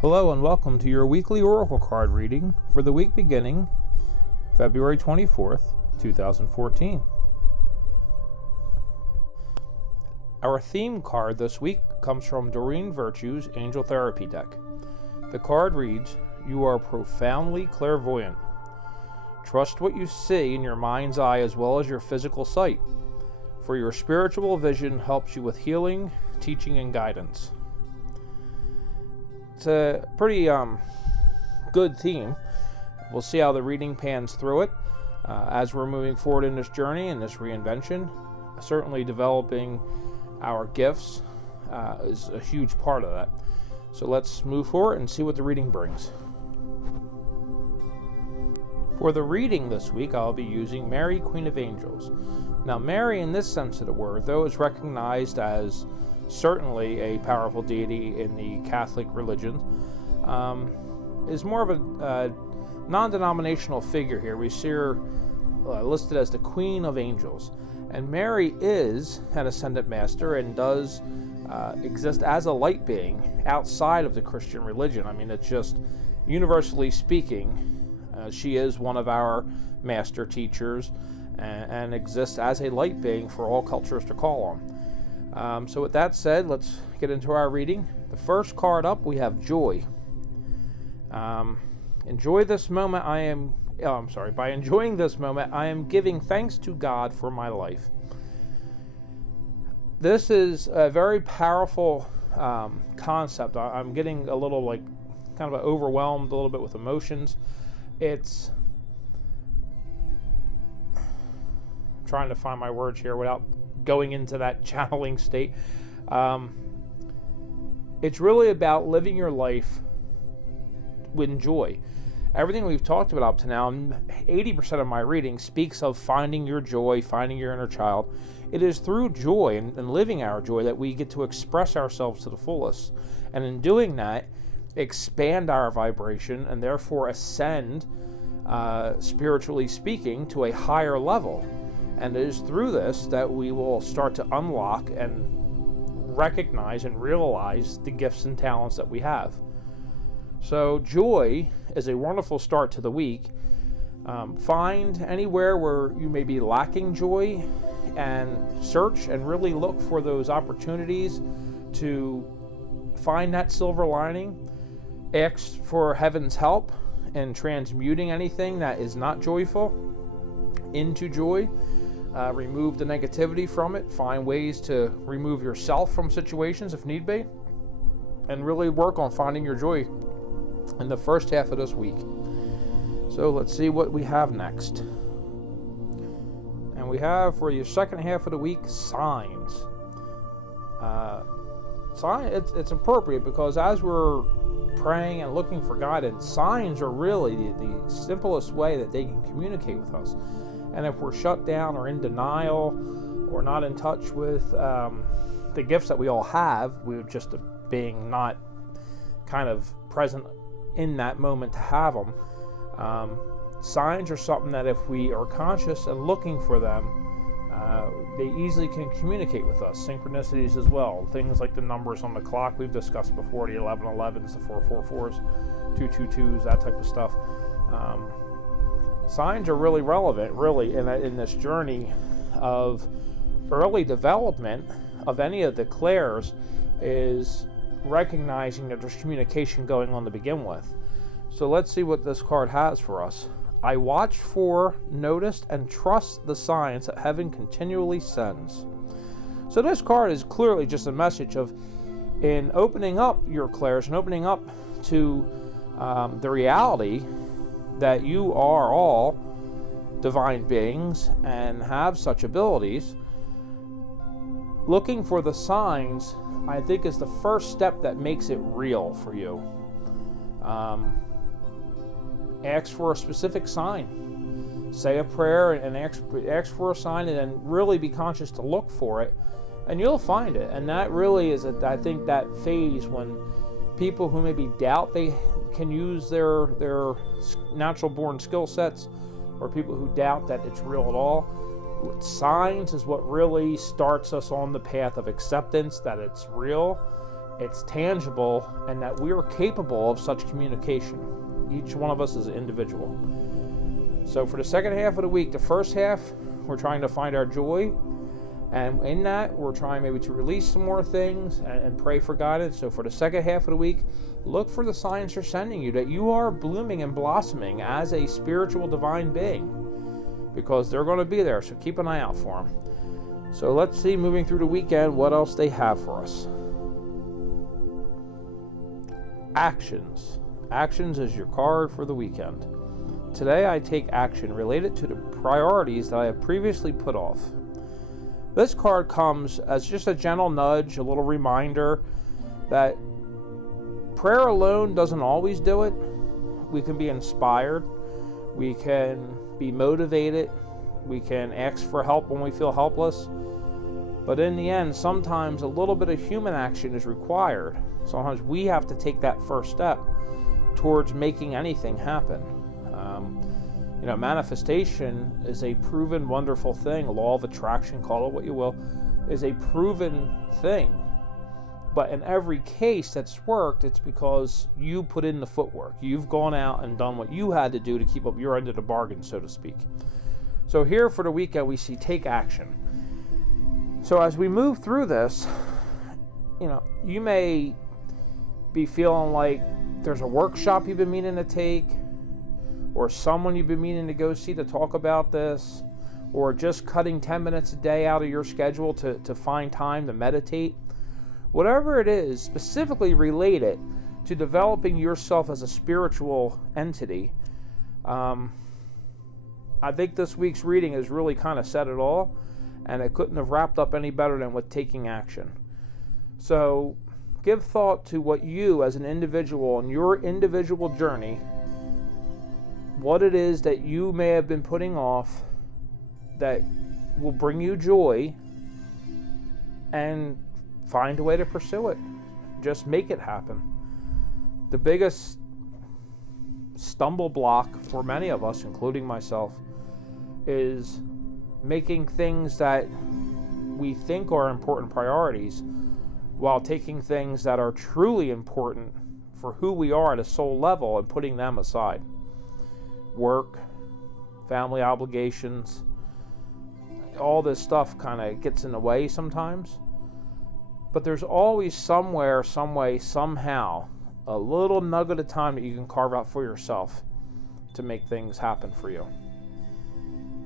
Hello and welcome to your weekly Oracle card reading for the week beginning February 24th, 2014. Our theme card this week comes from Doreen Virtue's Angel Therapy deck. The card reads, "You are profoundly clairvoyant. Trust what you see in your mind's eye as well as your physical sight, for your spiritual vision helps you with healing, teaching, and guidance." It's a pretty good theme. We'll see how the reading pans through it as we're moving forward in this journey and this reinvention. Certainly developing our gifts is a huge part of that. So let's move forward and see what the reading brings. For the reading this week, I'll be using Mary, Queen of Angels. Now, Mary, in this sense of the word, though is recognized as certainly a powerful deity in the Catholic religion, is more of a non-denominational figure here. We see her listed as the Queen of Angels. And Mary is an ascended master and does exist as a light being outside of the Christian religion. I mean, it's just universally speaking, she is one of our master teachers and exists as a light being for all cultures to call on. So with that said, let's get into our reading. The first card up, we have Joy. Enjoy this moment. By enjoying this moment, I am giving thanks to God for my life. This is a very powerful concept. I'm getting a little kind of overwhelmed a little bit with emotions. It's trying to find my words here without going into that channeling state. It's really about living your life with joy. Everything we've talked about up to now, 80% of my reading speaks of finding your joy, finding your inner child. It is through joy and living our joy that we get to express ourselves to the fullest. And in doing that, expand our vibration and therefore ascend, spiritually speaking, to a higher level. And it is through this that we will start to unlock and recognize and realize the gifts and talents that we have. So joy is a wonderful start to the week. Find anywhere where you may be lacking joy and search and really look for those opportunities to find that silver lining. Ask for heaven's help in transmuting anything that is not joyful into joy. Remove the negativity from it. Find ways to remove yourself from situations if need be. And really work on finding your joy in the first half of this week. So let's see what we have next. And we have for your second half of the week, signs. It's appropriate because as we're praying and looking for guidance, signs are really the simplest way that they can communicate with us. And if we're shut down or in denial or not in touch with the gifts that we all have, we're just being not kind of present in that moment to have them. Signs are something that if we are conscious and looking for them, they easily can communicate with us. Synchronicities as well. Things like the numbers on the clock we've discussed before, the 1111s, the 444s, 222s, that type of stuff. Signs are really relevant, in this journey of early development of any of the clairs, is recognizing that there's communication going on to begin with. So let's see what this card has for us. I watch for, noticed, and trust the signs that heaven continually sends. So this card is clearly just a message of, in opening up your clairs and opening up to the reality that you are all divine beings and have such abilities, looking for the signs, I think, is the first step that makes it real for you. Ask for a specific sign. Say a prayer and ask for a sign, and then really be conscious to look for it, and you'll find it. And that really is, I think, that phase when people who maybe doubt they can use their natural born skill sets, or people who doubt that it's real at all. Signs is what really starts us on the path of acceptance that it's real, it's tangible, and that we are capable of such communication. Each one of us is an individual. So for the second half of the week, the first half, we're trying to find our joy. And in that, we're trying maybe to release some more things and pray for guidance. So for the second half of the week, look for the signs they're sending you that you are blooming and blossoming as a spiritual divine being, because they're going to be there. So keep an eye out for them. So let's see, moving through the weekend, what else they have for us. Actions. Actions is your card for the weekend. Today I take action related to the priorities that I have previously put off. This card comes as just a gentle nudge, a little reminder that prayer alone doesn't always do it. We can be inspired. We can be motivated. We can ask for help when we feel helpless. But in the end, sometimes a little bit of human action is required. Sometimes we have to take that first step towards making anything happen. Manifestation is a proven wonderful thing. A law of attraction, call it what you will, is a proven thing. But in every case that's worked, it's because you put in the footwork. You've gone out and done what you had to do to keep up your end of the bargain, so to speak. So here for the weekend, we see take action. So as we move through this, you may be feeling like there's a workshop you've been meaning to take, or someone you've been meaning to go see to talk about this, or just cutting 10 minutes a day out of your schedule to find time to meditate. Whatever it is, specifically related to developing yourself as a spiritual entity, I think this week's reading has really kind of said it all, and it couldn't have wrapped up any better than with taking action. So give thought to what you as an individual on your individual journey, what it is that you may have been putting off that will bring you joy, and find a way to pursue it. Just make it happen. The biggest stumble block for many of us, including myself, is making things that we think are important priorities while taking things that are truly important for who we are at a soul level and putting them aside. Work, family obligations, all this stuff kind of gets in the way sometimes. But there's always somewhere, some way, somehow, a little nugget of time that you can carve out for yourself to make things happen for you.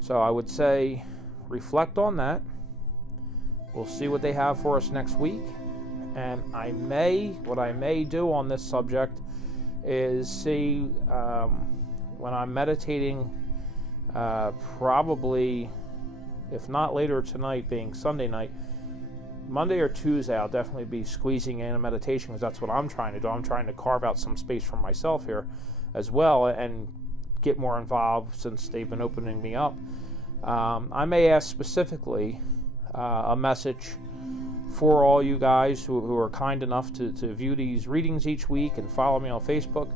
So I would say reflect on that. We'll see what they have for us next week. And what I may do on this subject is see when I'm meditating, probably, if not later tonight, being Sunday night, Monday or Tuesday, I'll definitely be squeezing in a meditation, because that's what I'm trying to do. I'm trying to carve out some space for myself here as well and get more involved since they've been opening me up. I may ask specifically a message for all you guys who are kind enough to view these readings each week and follow me on Facebook.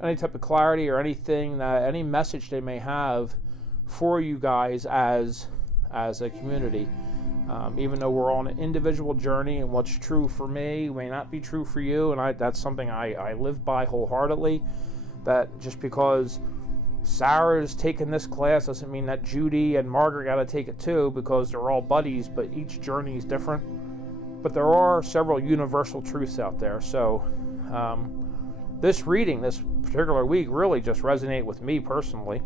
Any type of clarity or any message they may have for you guys as a community. Even though we're on an individual journey, and what's true for me may not be true for you, and that's something I live by wholeheartedly, that just because Sarah's taken this class doesn't mean that Judy and Margaret got to take it too, because they're all buddies, but each journey is different. But there are several universal truths out there. So this reading, this particular week, really just resonated with me personally.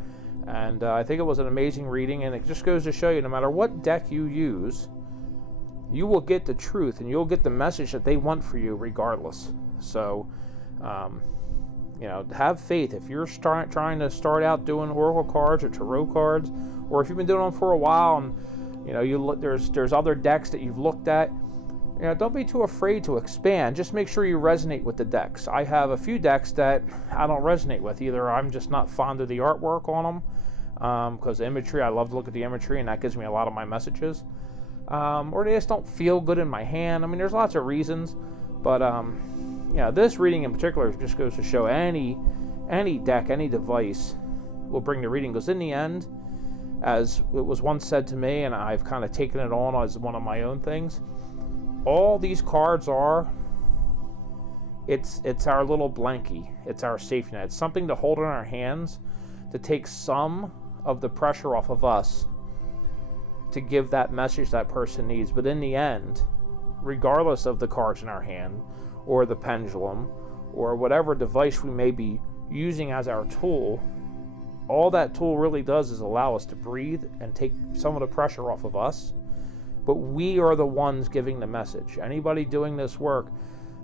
And I think it was an amazing reading, and it just goes to show you, no matter what deck you use, you will get the truth, and you'll get the message that they want for you regardless. So, have faith. If you're trying to start out doing oracle cards or tarot cards, or if you've been doing them for a while and there's other decks that you've looked at, don't be too afraid to expand. Just make sure you resonate with the decks. I have a few decks that I don't resonate with. Either I'm just not fond of the artwork on them, because the imagery, I love to look at the imagery, and that gives me a lot of my messages. Or they just don't feel good in my hand. I mean, there's lots of reasons, but this reading in particular just goes to show any deck, any device will bring the reading. Because in the end, as it was once said to me, and I've kind of taken it on as one of my own things, All these cards are, it's our little blankie. It's our safety net. It's something to hold in our hands to take some of the pressure off of us to give that message that person needs. But in the end, regardless of the cards in our hand or the pendulum or whatever device we may be using as our tool, all that tool really does is allow us to breathe and take some of the pressure off of us. But we are the ones giving the message. Anybody doing this work,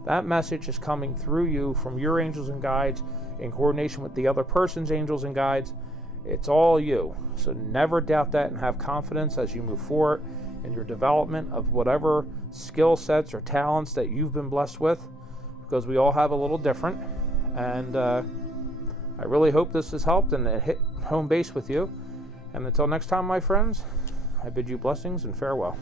that message is coming through you from your angels and guides in coordination with the other person's angels and guides. It's all you. So never doubt that and have confidence as you move forward in your development of whatever skill sets or talents that you've been blessed with, because we all have a little different. And I really hope this has helped and it hit home base with you. And until next time, my friends, I bid you blessings and farewell.